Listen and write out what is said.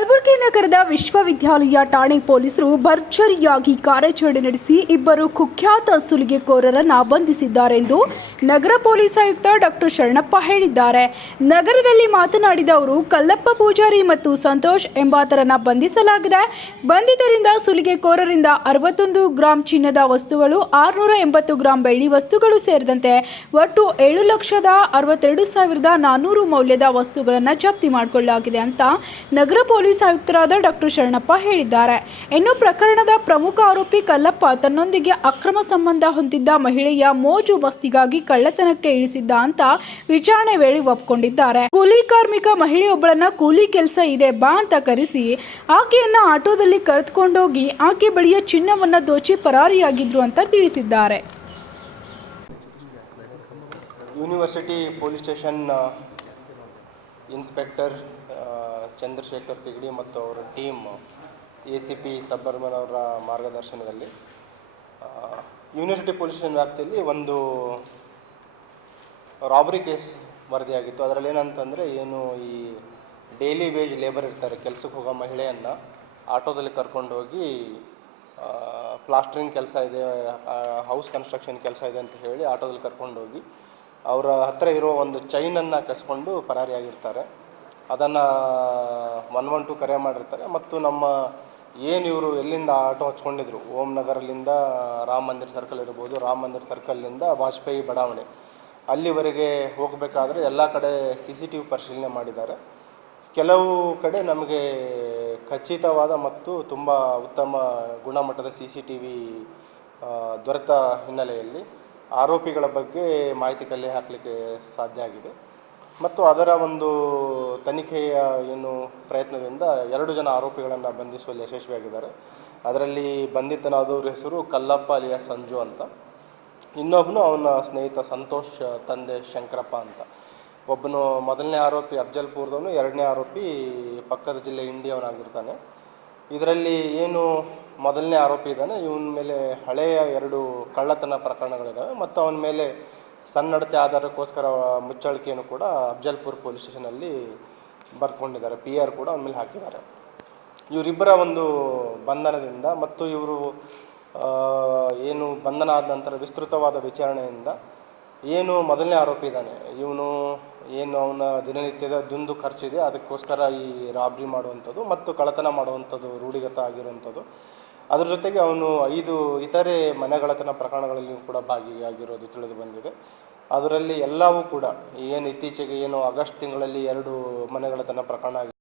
ಕಲಬುರಗಿ ನಗರದ ವಿಶ್ವವಿದ್ಯಾಲಯ ಠಾಣೆ ಪೊಲೀಸರು ಭರ್ಜರಿಯಾಗಿ ಕಾರ್ಯಾಚರಣೆ ನಡೆಸಿ ಇಬ್ಬರು ಕುಖ್ಯಾತ ಸುಲಿಗೆಕೋರರನ್ನು ಬಂಧಿಸಿದ್ದಾರೆ ಎಂದು ನಗರ ಪೊಲೀಸ್ ಆಯುಕ್ತ ಡಾಕ್ಟರ್ ಶರಣಪ್ಪ ಹೇಳಿದ್ದಾರೆ. ನಗರದಲ್ಲಿ ಮಾತನಾಡಿದ ಅವರು, ಕಲ್ಲಪ್ಪ ಪೂಜಾರಿ ಮತ್ತು ಸಂತೋಷ್ ಎಂಬಾತರನ್ನ ಬಂಧಿಸಲಾಗಿದೆ. ಬಂಧಿತರಿಂದ ಸುಲಿಗೆಕೋರರಿಂದ ಅರವತ್ತೊಂದು ಗ್ರಾಂ ಚಿನ್ನದ ವಸ್ತುಗಳು, ಆರುನೂರ ಎಂಬತ್ತು ಗ್ರಾಂ ಬೆಳ್ಳಿ ವಸ್ತುಗಳು ಸೇರಿದಂತೆ ಒಟ್ಟು ಏಳು ಲಕ್ಷದ ಅರವತ್ತೆರಡು ಸಾವಿರದ ನಾನ್ನೂರು ಮೌಲ್ಯದ ವಸ್ತುಗಳನ್ನು ಜಪ್ತಿ ಮಾಡಿಕೊಳ್ಳಲಾಗಿದೆ ಅಂತ ನಗರ ಪೊಲೀಸ್ ಆಯುಕ್ತರಾದ ಡಾಕ್ಟರ್ ಶರಣಪ್ಪ ಹೇಳಿದ್ದಾರೆ. ಇನ್ನು ಪ್ರಕರಣದ ಪ್ರಮುಖ ಆರೋಪಿ ಕಲ್ಲಪ್ಪ ತನ್ನೊಂದಿಗೆ ಅಕ್ರಮ ಸಂಬಂಧ ಹೊಂದಿದ್ದ ಮಹಿಳೆಯ ಮೋಜು ಮಸ್ತಿಗಾಗಿ ಕಳ್ಳತನಕ್ಕೆ ಇಳಿಸಿದ್ದ ಅಂತ ವಿಚಾರಣೆ ವೇಳೆ ಒಪ್ಕೊಂಡಿದ್ದಾರೆ. ಕೂಲಿ ಕಾರ್ಮಿಕ ಮಹಿಳೆಯೊಬ್ಬಳನ್ನ ಕೂಲಿ ಕೆಲಸ ಇದೆ, ಬಾ ಅಂತ ಕರೆಸಿ ಆಕೆಯನ್ನ ಆಟೋದಲ್ಲಿ ಕರೆದುಕೊಂಡೋಗಿ ಆಕೆ ಬಳಿಯ ಚಿನ್ನವನ್ನ ದೋಚಿ ಪರಾರಿಯಾಗಿದ್ರು ಅಂತ ತಿಳಿಸಿದ್ದಾರೆ. University police station inspector Chandrashekhar Tigadi ಮತ್ತು ಅವರ team A C P Subbarman ಅವರ ಮಾರ್ಗದರ್ಶನದಲ್ಲಿ ಯೂನಿವರ್ಸಿಟಿ ಪೊಲೀಸ್ ವ್ಯಾಪ್ತಿಯಲ್ಲಿ ಒಂದು ರಾಬರಿ ಕೇಸ್ ವರದಿಯಾಗಿತ್ತು. ಅದರಲ್ಲಿ ಏನಂತಂದರೆ ಏನು ಈ ಡೈಲಿ ವೇಜ್ ಲೇಬರ್ ಇರ್ತಾರೆ, ಕೆಲಸಕ್ಕೆ ಹೋಗೋ ಮಹಿಳೆಯನ್ನು ಆಟೋದಲ್ಲಿ ಕರ್ಕೊಂಡು ಹೋಗಿ ಪ್ಲಾಸ್ಟ್ರಿಂಗ್ ಕೆಲಸ ಇದೆ ಹೌಸ್ ಕನ್ಸ್ಟ್ರಕ್ಷನ್ ಕೆಲಸ ಇದೆ ಅಂತ ಹೇಳಿ ಆಟೋದಲ್ಲಿ ಕರ್ಕೊಂಡು ಹೋಗಿ, ಅವರ ಹತ್ತಿರ ಇರೋ ಒಂದು ಚೈನನ್ನು ಕಸ್ಕೊಂಡು ಪರಾರಿಯಾಗಿರ್ತಾರೆ. ಅದನ್ನು ಒನ್ ಒನ್ ಟು ಕರೆ ಮಾಡಿರ್ತಾರೆ. ಮತ್ತು ನಮ್ಮ ಏನು ಇವರು ಎಲ್ಲಿಂದ ಆಟೋ ಹಚ್ಕೊಂಡಿದ್ರು, ಓಂ ನಗರಲಿಂದ ರಾಮ ಮಂದಿರ್ ಸರ್ಕಲ್ ಇರ್ಬೋದು, ರಾಮ ಮಂದಿರ್ ಸರ್ಕಲ್ನಿಂದ ವಾಜಪೇಯಿ ಬಡಾವಣೆ. ಅಲ್ಲಿವರೆಗೆ ಹೋಗಬೇಕಾದ್ರೆ ಎಲ್ಲ ಕಡೆ ಸಿ ಸಿ ಟಿ ವಿ ಪರಿಶೀಲನೆ ಮಾಡಿದ್ದಾರೆ. ಕೆಲವು ಕಡೆ ನಮಗೆ ಖಚಿತವಾದ ಮತ್ತು ತುಂಬ ಉತ್ತಮ ಗುಣಮಟ್ಟದ ಸಿ ಸಿ ಟಿ ವಿ ದೊರೆತ ಹಿನ್ನೆಲೆಯಲ್ಲಿ ಆರೋಪಿಗಳ ಬಗ್ಗೆ ಮಾಹಿತಿ ಕಲೆ ಹಾಕಲಿಕ್ಕೆ ಸಾಧ್ಯ ಆಗಿದೆ. ಮತ್ತು ಅದರ ಒಂದು ತನಿಖೆಯ ಏನು ಪ್ರಯತ್ನದಿಂದ ಎರಡು ಜನ ಆರೋಪಿಗಳನ್ನು ಬಂಧಿಸುವಲ್ಲಿ ಯಶಸ್ವಿಯಾಗಿದ್ದಾರೆ. ಅದರಲ್ಲಿ ಬಂಧಿತನಾದವ್ರ ಹೆಸರು ಕಲ್ಲಪ್ಪ ಅಲಿಯ ಸಂಜು ಅಂತ. ಇನ್ನೊಬ್ಬನು ಅವನ ಸ್ನೇಹಿತ ಸಂತೋಷ್ ತಂದೆ ಶಂಕರಪ್ಪ ಅಂತ. ಒಬ್ಬನು ಮೊದಲನೇ ಆರೋಪಿ ಅಫ್ಜಲ್ಪುರದವನು, ಎರಡನೇ ಆರೋಪಿ ಪಕ್ಕದ ಜಿಲ್ಲೆ ಇಂಡಿಯವನಾಗಿರ್ತಾನೆ. ಇದರಲ್ಲಿ ಏನು ಮೊದಲನೇ ಆರೋಪಿ ಇದ್ದಾನೆ, ಇವನ ಮೇಲೆ ಹಳೆಯ ಎರಡು ಕಳ್ಳತನ ಪ್ರಕರಣಗಳಿದ್ದಾವೆ ಮತ್ತು ಅವನ ಮೇಲೆ ಸನ್ನಡತೆ ಆಧಾರಕ್ಕೋಸ್ಕರ ಮುಚ್ಚಳಿಕೆಯನ್ನು ಕೂಡ ಅಫ್ಜಲ್ಪುರ್ ಪೊಲೀಸ್ ಸ್ಟೇಷನಲ್ಲಿ ಬರ್ಕೊಂಡಿದ್ದಾರೆ. ಪಿ ಆರ್ ಕೂಡ ಅವನ ಮೇಲೆ ಹಾಕಿದ್ದಾರೆ. ಇವರಿಬ್ಬರ ಒಂದು ಬಂಧನದಿಂದ ಮತ್ತು ಇವರು ಏನು ಬಂಧನ ಆದ ನಂತರ ವಿಸ್ತೃತವಾದ ವಿಚಾರಣೆಯಿಂದ ಏನು ಮೊದಲನೇ ಆರೋಪಿ ಇದ್ದಾನೆ, ಇವನು ಏನು ಅವನ ದಿನನಿತ್ಯದ ದುಂದು ಖರ್ಚಿದೆ, ಅದಕ್ಕೋಸ್ಕರ ಈ ರಾಬ್ರಿ ಮಾಡುವಂಥದ್ದು ಮತ್ತು ಕಳತನ ಮಾಡುವಂಥದ್ದು, ರೂಢಿಗತ ಆಗಿರುವಂಥದ್ದು ಅದ್ರ ಜೊತೆಗೆ ಅವನು ಐದು ಇತರೆ ಮನೆಗಳತನ ಪ್ರಕರಣಗಳಲ್ಲಿಯೂ ಕೂಡ ಭಾಗಿಯಾಗಿರೋದು ತಿಳಿದು ಬಂದಿದೆ. ಅದರಲ್ಲಿ ಎಲ್ಲವೂ ಕೂಡ ಏನು ಇತ್ತೀಚೆಗೆ ಏನು ಆಗಸ್ಟ್ ತಿಂಗಳಲ್ಲಿ ಎರಡು ಮನೆಗಳತನ ಪ್ರಕರಣ